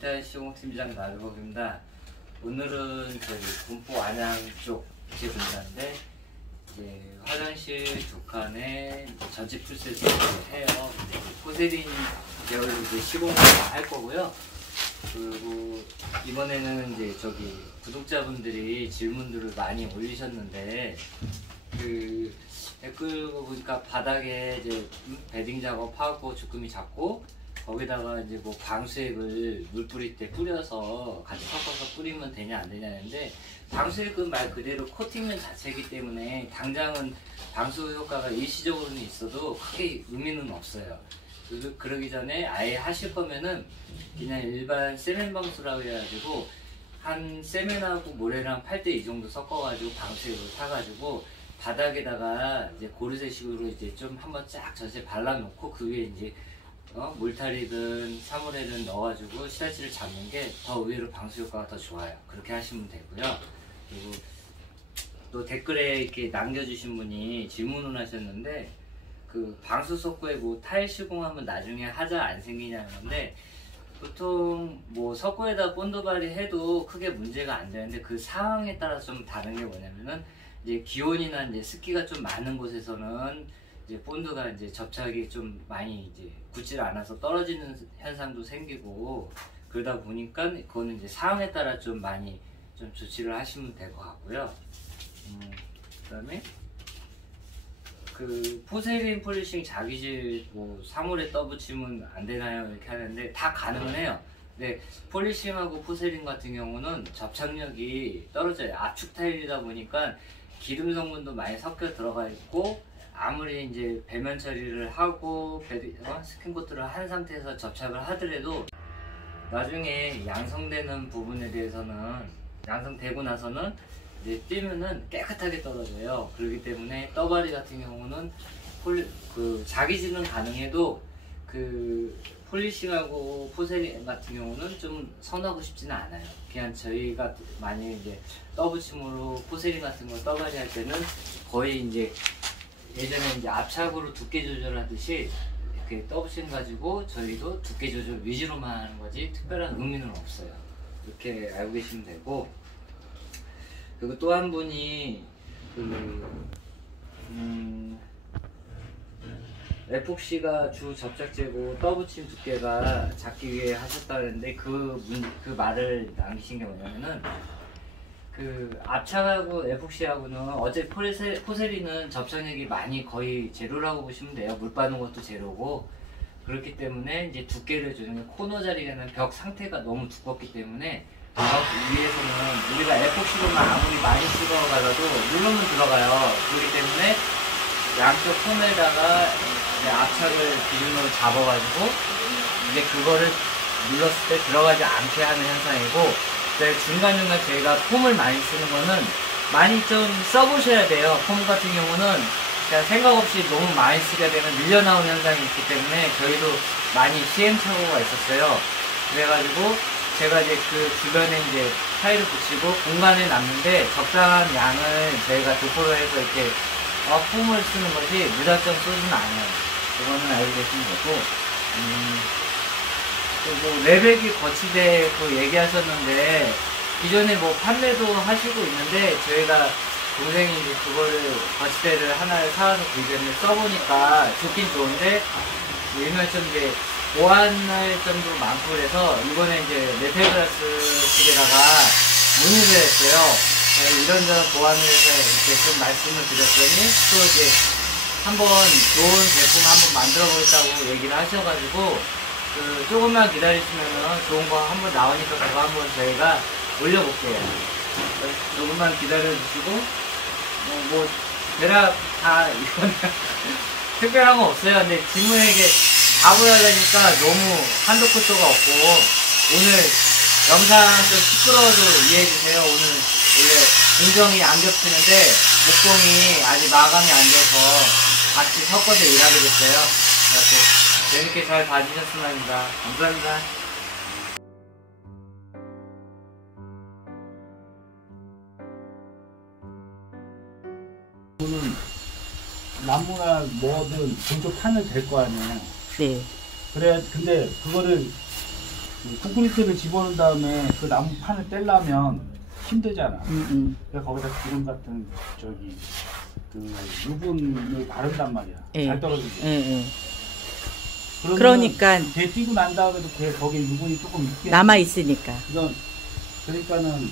인터넷 시공팀장 나주복입니다. 오늘은 저기 군포 안양 쪽 부채공사인데 이제 화장실 두 칸에 전체 풀세트를 해요. 포세린 계열로 이제 시공을 할 거고요. 그리고 이번에는 이제 저기 구독자분들이 질문들을 많이 올리셨는데 그 댓글 보니까 바닥에 이제 베딩 작업하고 주꾸미 잡고 거기다가 이제 뭐 방수액을 물 뿌릴 때 뿌려서 같이 섞어서 뿌리면 되냐 안 되냐는데, 방수액은 말 그대로 코팅면 자체이기 때문에 당장은 방수 효과가 일시적으로는 있어도 크게 의미는 없어요. 그러기 전에 아예 하실 거면은 그냥 일반 세멘 방수라고 해가지고 한 세멘하고 모래랑 8대 2 정도 섞어가지고 방수액을 타가지고 바닥에다가 이제 고르쇠식으로 이제 좀 한번 쫙 전체 발라놓고 그 위에 이제 물타리든 사물에든 넣어가지고 시라치를 잡는 게 더 의외로 방수 효과가 더 좋아요. 그렇게 하시면 되고요. 그리고 또 댓글에 이렇게 남겨주신 분이 질문을 하셨는데, 그 방수 석고에 뭐 타일 시공하면 나중에 하자 안 생기냐는 건데, 보통 뭐 석고에다 본드바리 해도 크게 문제가 안 되는데 그 상황에 따라서 좀 다른 게 뭐냐면은 이제 기온이나 이제 습기가 좀 많은 곳에서는 이제 본드가 이제 접착이 좀 많이 이제 굳질 않아서 떨어지는 현상도 생기고, 그러다 보니까 그거는 이제 상황에 따라 좀 많이 좀 조치를 하시면 될 것 같고요. 그다음에 그 포세린 폴리싱 자기질 뭐 사물에 떠붙이면 안 되나요? 이렇게 하는데 다 가능은 해요. 근데 폴리싱하고 포세린 같은 경우는 접착력이 떨어져요. 압축 타일이다 보니까 기름 성분도 많이 섞여 들어가 있고, 아무리 이제 배면 처리를 하고 스킨코트를 한 상태에서 접착을 하더라도 나중에 양성되는 부분에 대해서는, 양성되고 나서는 이제 띄면은 깨끗하게 떨어져요. 그렇기 때문에 떠바리 같은 경우는 그 자기질은 가능해도 그 폴리싱하고 포세린 같은 경우는 좀 선하고 싶지는 않아요. 그냥 저희가 만약에 이제 떠붙임으로 포세린 같은 거 떠바리 할 때는 거의 이제 예전에 이제 압착으로 두께 조절하듯이 이렇게 떠붙임 가지고 저희도 두께 조절 위주로만 하는 거지 특별한 의미는 없어요. 이렇게 알고 계시면 되고, 그리고 또 한 분이 에폭시가 주 접착제고 떠붙임 두께가 작기 위해 하셨다는데 그 말을 남기신 게 뭐냐면은, 그 압착하고 에폭시하고는 어차피 포세린은 접착력이 많이 거의 제로라고 보시면 돼요. 물 빠는 것도 제로고, 그렇기 때문에 이제 두께를 조정해 코너 자리에는 벽 상태가 너무 두껍기 때문에 벽 위에서는 우리가 에폭시로만 아무리 많이 찍어 발라도 물론은 들어가요. 그렇기 때문에 양쪽 손에다가 압착을 기준으로 잡아가지고 이제 그거를 눌렀을 때 들어가지 않게 하는 현상이고, 중간중간 저희가 폼을 많이 쓰는 거는 많이 좀 써보셔야 돼요. 폼 같은 경우는 그냥 생각 없이 너무 많이 쓰게 되면 밀려나오는 현상이 있기 때문에 저희도 많이 시행착오가 있었어요. 그래가지고 제가 이제 그 주변에 이제 타일을 붙이고 공간에 남는데 적당한 양을 저희가 도포를 해서 이렇게 폼을 쓰는 것이 무작정 쏘지는 않아요. 그거는 알고 계시면 되고, 뭐 레벨기 거치대 그 얘기하셨는데 기존에 뭐 판매도 하시고 있는데 저희가 동생이 이제 그거를 거치대를 하나를 사와서 기존에 써보니까 좋긴 좋은데 일면 좀 이제 보완할 점도 많고, 그래서 이번에 이제 메탈글라스 식에다가 문의를 했어요. 이런저런 보완을 해서 이렇게 좀 말씀을 드렸더니 또 이제 한번 좋은 제품 한번 만들어 보겠다고 얘기를 하셔가지고 그 조금만 기다리시면은 좋은 거 한번 나오니까 그거 한번 저희가 올려볼게요. 조금만 기다려 주시고 뭐 대략 다 이거는 특별한 거 없어요. 근데 질문에게 답을 하려니까 너무 한도 끝도가 없고, 오늘 영상 좀 시끄러워도 이해해주세요. 오늘 원래 공정이 안 겹치는데 목공이 아직 마감이 안 돼서 같이 섞어서 일하게 됐어요. 그래서 재밌게 잘 봐주셨으면 합니다. 감사합니다. 저는 나무나 뭐든 종조 파면 될 거 아니에요. 네. 그래, 근데 그거를 콘크리트를 집어넣은 다음에 그 나무 판을 떼려면 힘들잖아. 그래서 거기다 기름 같은 저기 그 유분을 바른단 말이야. 예. 잘 떨어지게. 예. 그러면은 그러니까 걔 뛰고 난 다음에도 걔 거기에 유분이 조금 있게. 남아 있으니까. 그러니까는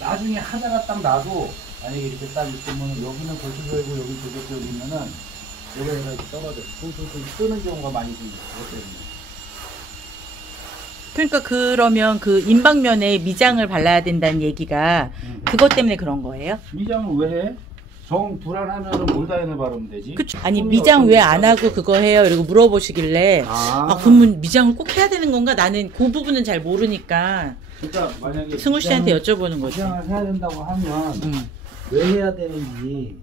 나중에 하자가 딱 나도 만약에 이렇게 딱 있으면 여기는 골수되고 여기 골수되고 있면은 여기가 이렇게 떨어져. 퉁퉁퉁 뜨는 경우가 많이 생겨. 그것 때문에. 그러니까 그러면 그 인방면에 미장을 발라야 된다는 얘기가 그것 때문에 그런 거예요? 미장은 왜 해? 정 불안하면은 몰다인을 바르면 되지. 그쵸. 아니 미장 왜 안 하고 그거 해요? 이러고 물어보시길래 그러면 미장을 꼭 해야 되는 건가? 나는 그 부분은 잘 모르니까 그러니까 만약에 승우 씨한테 여쭤보는 거지. 미장을 해야 된다고 하면 왜 해야 되는지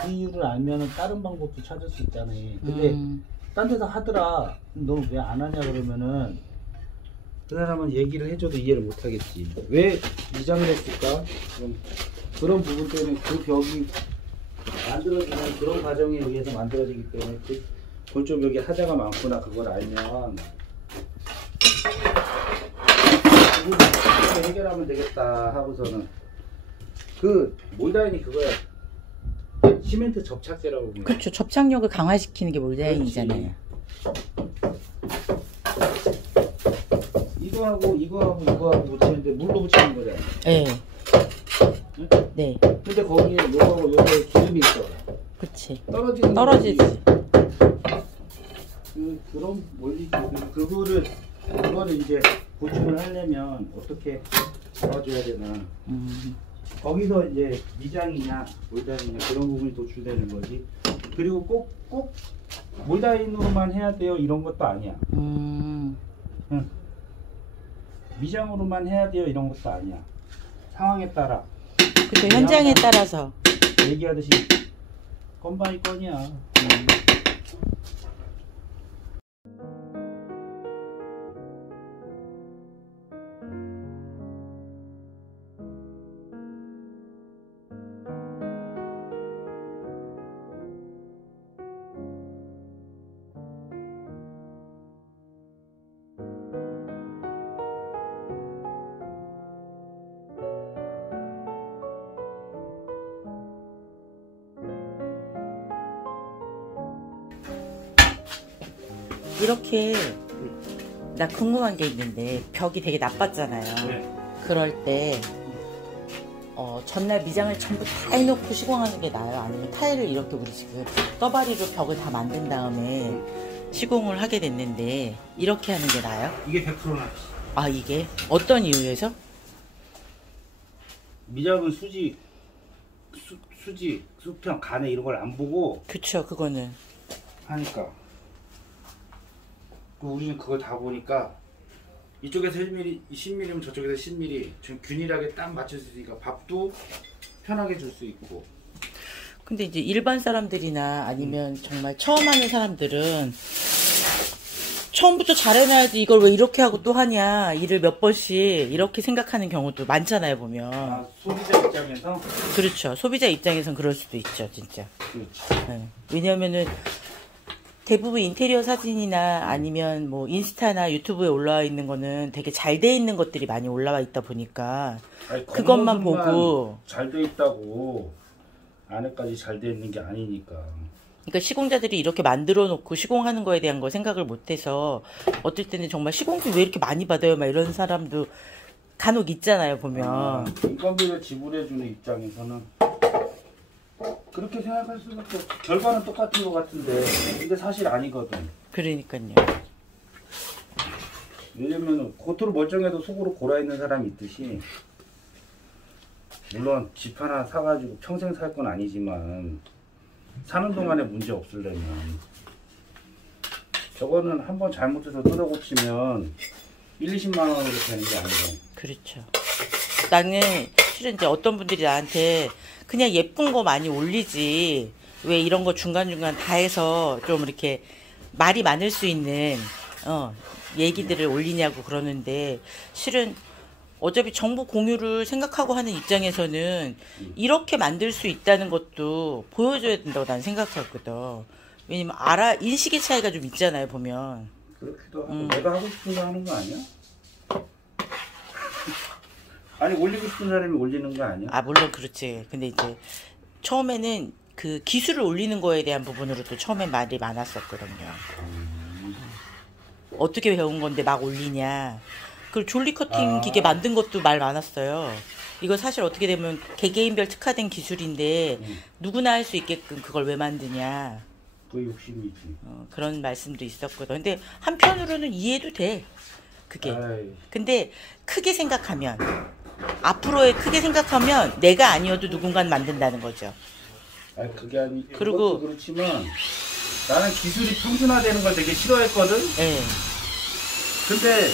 그 이유를 알면은 다른 방법도 찾을 수 있잖아. 근데 딴 데서 하더라. 너 왜 안 하냐 그러면은 그 사람은 얘기를 해줘도 이해를 못 하겠지. 왜 미장을 했을까? 그런 부분 때문에 그 벽이 만들어지는 그런 과정에 의해서 만들어지기 때문에 그 골조 벽에 하자가 많구나 그걸 알면 그걸 해결하면 되겠다 하고서는 그 몰다인이 그거야. 시멘트 접착제라고 보면. 그렇죠. 접착력을 강화시키는 게 몰다인이잖아요. 이거하고 붙이는데 물로 붙이는 거잖아. 네. 응? 네. 근데 거기에 요거하고 요거에 기름이 있어. 그치. 떨어지지. 거지. 그런 원리 그거를 이제 보충을 하려면 어떻게 도와줘야 되나. 거기서 이제 미장이냐 몰다인이냐 그런 부분이 도출되는 거지. 그리고 꼭 몰다인으로만 해야 돼요 이런 것도 아니야. 응. 미장으로만 해야 돼요 이런 것도 아니야. 상황에 따라. 그쵸. 현장에 따라서. 얘기하듯이 건바이 건이야. 이렇게 나 궁금한 게 있는데 벽이 되게 나빴잖아요. 네. 그럴 때 전날 미장을 전부 다 해놓고 시공하는 게 나아요? 아니면 타일을 이렇게 우리 지금 떠바리로 벽을 다 만든 다음에 시공을 하게 됐는데 이렇게 하는 게 나아요? 이게 100% 낫지. 아 이게 어떤 이유에서? 미장은 수평, 간에 이런 걸 안 보고 그쵸 그거는. 하니까. 우리는 그걸 다 보니까 이쪽에서 1mm, 10mm면 저쪽에서 10mm 좀 균일하게 딱 맞출 수 있으니까 밥도 편하게 줄 수 있고. 근데 이제 일반 사람들이나 아니면 정말 처음 하는 사람들은 처음부터 잘해놔야지 이걸 왜 이렇게 하고 또 하냐 일을 몇 번씩 이렇게 생각하는 경우도 많잖아요 보면. 소비자 입장에서? 그렇죠. 소비자 입장에선 그럴 수도 있죠 진짜. 그렇지. 네. 왜냐면은 대부분 인테리어 사진이나 아니면 뭐 인스타나 유튜브에 올라와 있는 거는 되게 잘 돼 있는 것들이 많이 올라와 있다 보니까 그것만 보고 잘 돼 있다고 안에까지 잘 돼 있는 게 아니니까. 그러니까 시공자들이 이렇게 만들어 놓고 시공하는 거에 대한 걸 생각을 못 해서 어떨 때는 정말 시공비 왜 이렇게 많이 받아요 막 이런 사람도 간혹 있잖아요 보면. 인건비를 지불해 주는 입장에서는 그렇게 생각할 수밖에 없어. 결과는 똑같은 것 같은데 근데 사실 아니거든. 그러니까요. 왜냐면 겉으로 멀쩡해도 속으로 골아 있는 사람이 있듯이, 물론 집 하나 사가지고 평생 살 건 아니지만 사는 동안에 문제 없으려면 저거는 한번 잘못해서 뜯어 고치면 1-20만 원으로 되는 게 아니고. 그렇죠. 나는 실은 이제 어떤 분들이 나한테 그냥 예쁜 거 많이 올리지 왜 이런 거 중간중간 다 해서 좀 이렇게 말이 많을 수 있는 얘기들을 올리냐고 그러는데, 실은 어차피 정보 공유를 생각하고 하는 입장에서는 이렇게 만들 수 있다는 것도 보여줘야 된다고 난 생각하거든. 왜냐면 인식의 차이가 좀 있잖아요 보면. 그렇기도 하고 내가 하고 싶은 거 하는 거 아니야? 아니 올리고 싶은 사람이 올리는 거 아니야? 아 물론 그렇지. 근데 이제 처음에는 그 기술을 올리는 거에 대한 부분으로도 처음엔 말이 많았었거든요. 어떻게 배운 건데 막 올리냐. 그 졸리 커팅 기계 만든 것도 말 많았어요. 이거 사실 어떻게 되면 개개인별 특화된 기술인데 누구나 할 수 있게끔 그걸 왜 만드냐. 그 욕심이지. 그런 말씀도 있었거든. 근데 한편으로는 이해도 돼. 그게. 아이. 근데 크게 생각하면 앞으로의 크게 생각하면 내가 아니어도 누군가는 만든다는 거죠. 아니 그게 아니. 그리고- 그것도 그렇지만 나는 기술이 평준화되는 걸 되게 싫어했거든. 예. 근데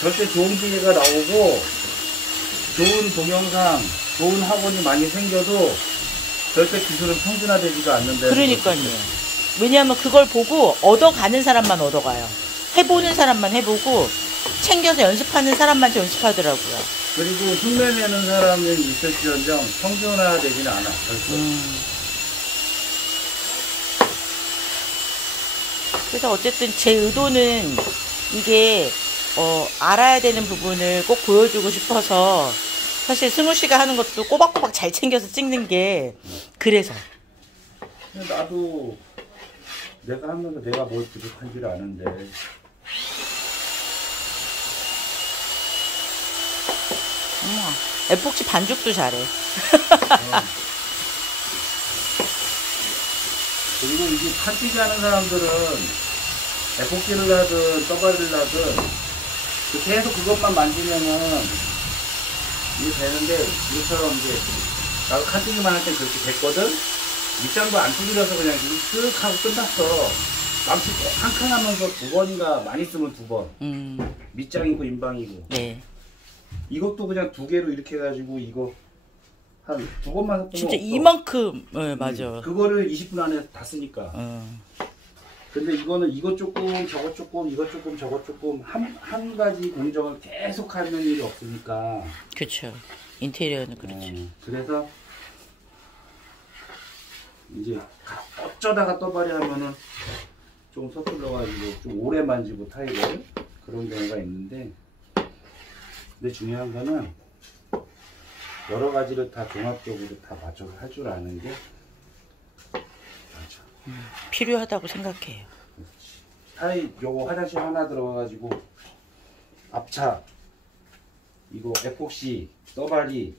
절대 좋은 기계가 나오고 좋은 동영상, 좋은 학원이 많이 생겨도 절대 기술은 평준화되지가 않는데. 그러니까요. 왜냐하면 그걸 보고 얻어가는 사람만 얻어가요. 해보는 사람만 해보고 챙겨서 연습하는 사람만 연습하더라고요. 그리고 흉내내는 사람은 있을지언정 평준화되지는 않아. 절대. 그래서 어쨌든 제 의도는 이게 알아야 되는 부분을 꼭 보여주고 싶어서 사실 승우 씨가 하는 것도 꼬박꼬박 잘 챙겨서 찍는 게 그래서. 근데 나도 내가 하면서 내가 뭘 부족한지를 아는데. 에폭시 반죽도 잘해. 그리고 이게 판찌기 하는 사람들은 에폭시를 하든 떠바리를 하든 계속 그것만 만지면은 이게 되는데 이것처럼 이제 나도 판찌기만 할 땐 그렇게 됐거든. 밑장도 안 두드려서 그냥 쓱 하고 끝났어. 망치 한 칸 하면서 2번인가 많이 쓰면 2번. 밑장이고 인방이고. 네. 이것도 그냥 2개로 이렇게 해가지고 이거 한 2번만 섞으면 진짜 없어. 이만큼, 네, 맞아. 그거를 20분 안에 다 쓰니까. 근데 이거는 이것 조금, 저것 조금, 이것 조금, 저것 조금 한 가지 공정을 계속 하는 일이 없으니까. 그렇죠. 인테리어는 그렇죠. 그래서 이제 어쩌다가 떠바리 하면은 좀 서툴러가지고 좀 오래 만지고 타이거든? 그런 경우가 있는데. 근데 중요한 거는 여러 가지를 다 종합적으로 다 맞춰서 할 줄 아는 게 맞아. 필요하다고 생각해요. 타이 요거 화장실 하나 들어가가지고 앞차 이거 에폭시 떠바리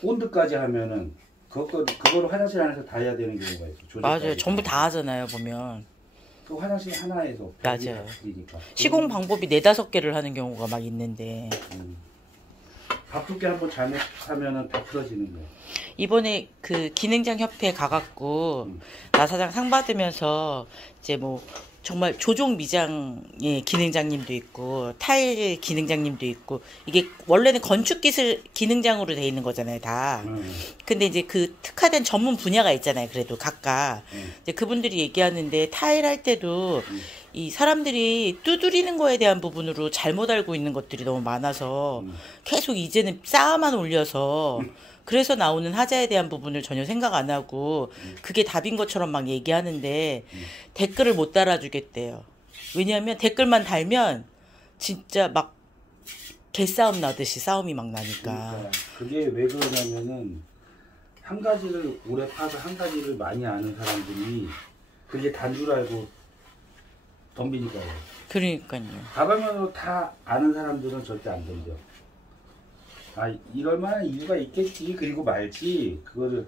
본드까지 하면은 그거를 화장실 안에서 다 해야 되는 경우가 있어. 조제까지. 맞아요. 전부 다 하잖아요, 보면. 그 화장실 하나에서 맞아요. 그러니까. 시공 방법이 4-5개를 하는 경우가 막 있는데. 바쁘게 한번 잘못하면은 다 풀어지는 거야. 이번에 그 기능장 협회 가갖고 나 사장 상 받으면서 이제 뭐 정말 조종 미장의 기능장님도 있고 타일 기능장님도 있고 이게 원래는 건축 기술 기능장으로 돼 있는 거잖아요, 다. 근데 이제 그 특화된 전문 분야가 있잖아요, 그래도 각각. 이제 그분들이 얘기하는데 타일 할 때도 이 사람들이 두드리는 거에 대한 부분으로 잘못 알고 있는 것들이 너무 많아서 계속 이제는 쌓아만 올려서 그래서 나오는 하자에 대한 부분을 전혀 생각 안 하고 그게 답인 것처럼 막 얘기하는데 댓글을 못 달아주겠대요. 왜냐하면 댓글만 달면 진짜 막 개싸움 나듯이 싸움이 막 나니까. 그러니까 그게 왜 그러냐면은 한 가지를 오래 파서 한 가지를 많이 아는 사람들이 그게 단 줄 알고 덤비니까요. 그러니까요. 다방면으로 다 아는 사람들은 절대 안 덤벼. 아, 이럴 만한 이유가 있겠지. 그리고 말지. 그거를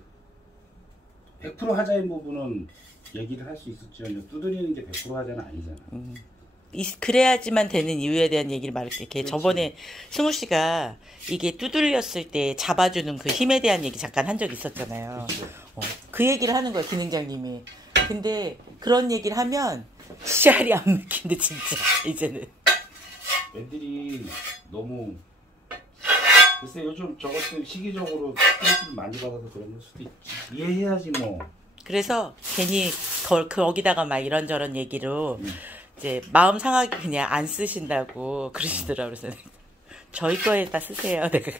100% 하자인 부분은 얘기를 할 수 있었지만 두드리는 게 100% 하자는 아니잖아. 그래야지만 되는 이유에 대한 얘기를 말할게. 걔 저번에 승우 씨가 이게 두들렸을 때 잡아주는 그 힘에 대한 얘기 잠깐 한 적 있었잖아요. 그 얘기를 하는 거야, 기능장님이. 근데 그런 얘기를 하면 씨알이 안 먹힌대, 진짜, 이제는. 애들이 너무 글쎄 요즘 저것들 시기적으로 스트레스를 많이 받아서 그런 걸 수도 있지. 이해해야지 뭐. 그래서 괜히 거기다가 막 이런저런 얘기로 이제 마음 상하게 그냥 안 쓰신다고 그러시더라고요. 그래서 저희 거에다 쓰세요. 내가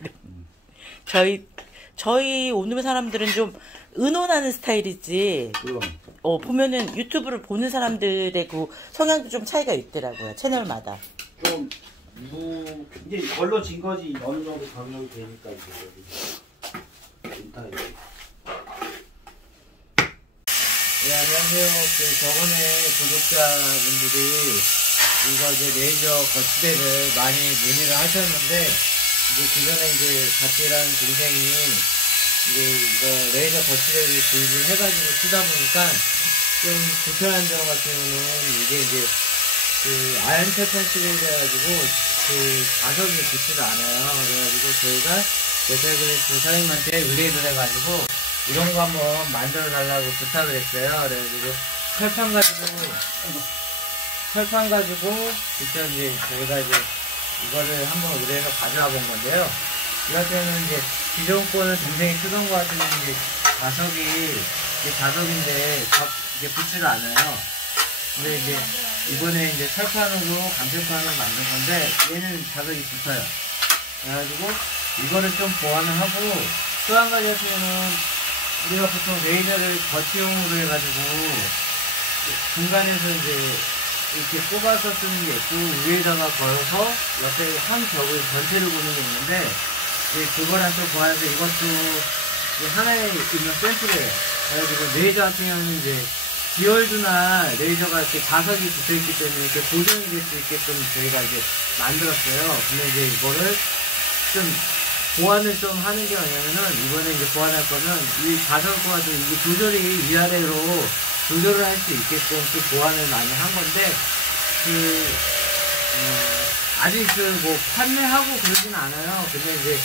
저희 오는 사람들은 좀 의논하는 스타일이지. 그럼. 보면은 유튜브를 보는 사람들의 그 성향도 좀 차이가 있더라고요. 채널마다. 좀 이제 걸러진 거지 어느 정도 경력이 되니까 이제 인터넷. 네, 안녕하세요. 저번에 구독자분들이 이거 이제 레이저 거치대를 많이 문의를 하셨는데, 이제 그전에 이제 같이 일하는 동생이 이제 이거 레이저 거치대를 구입을 해가지고 쓰다 보니까 좀 불편한 점 같은 경우는 이게 이제 아연 철판식을 해가지고 자석이 붙지도 않아요. 그래가지고 저희가 메탈그래스 사장님한테 의뢰를 해가지고 이런 거 한번 만들어 달라고 부탁을 했어요. 그래가지고 철판 가지고 직접 이제 저희가 이제 이거를 한번 의뢰해서 가져와 본 건데요. 이 같은 경우는 이제 기존 거는 동생이 쓰던 거 같은 경우는 이제 자석이 이게 자석인데 이게 붙지를 않아요. 근데 이제 이번에 이제 철판으로 강철판을 만든 건데 얘는 자석이 붙어요. 그래가지고 이거를 좀 보완을 하고, 또 한 가지 같은 경우는 우리가 보통 레이저를 거치용으로 해가지고 중간에서 이제 이렇게 뽑아서 쓰는 게 있고 위에다가 걸어서 옆에 한 벽을 전체를 보는 게 있는데, 이제 그거랑 또 보완해서 이것도 이제 하나에 있는 샘플이에요. 그래가지고 레이저 같은 경우는 이제 디월드나 레이저가 이렇게 자석이 붙어있기 때문에 이렇게 고정이 될 수 있게끔 저희가 이제 만들었어요. 근데 이제 이거를 좀 보완을 좀 하는 게 뭐냐면은, 이번에 이제 보완할 거는 이 자석과 이게 조절이 위아래로 조절을 할 수 있게끔 그 보완을 많이 한 건데, 아직 뭐 판매하고 그러진 않아요. 근데 이제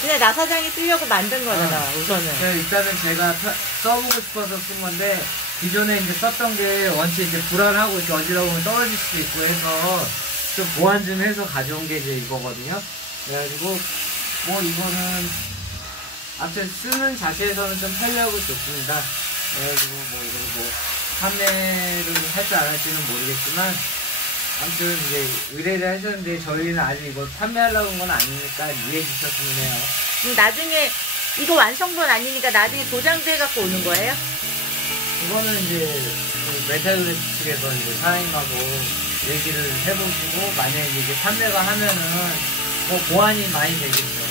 그냥 나 사장이 쓰려고 만든 거잖아, 우선은. 일단은 제가 써보고 싶어서 쓴 건데, 기존에 이제 썼던 게 원체 이제 불안하고 이렇게 어지러우면 떨어질 수도 있고 해서 좀 보완 좀 해서 가져온 게 이제 이거거든요. 그래가지고 뭐 이거는 아무튼 쓰는 자체에서는 좀 편리하고 좋습니다. 그래가지고 뭐 이거 뭐 판매를 할지 안 할지는 모르겠지만, 아무튼 이제 의뢰를 하셨는데 저희는 아직 이걸 판매하려고 한 건 아니니까 이해해 주셨으면 해요. 그럼 나중에 이거 완성본 아니니까 나중에 도장도 해갖고 오는 거예요? 이거는 이제 메탈그래스 측에서 이제 사장님하고 얘기를 해보시고, 만약에 이제 판매가 하면은 뭐 보완이 많이 되겠죠.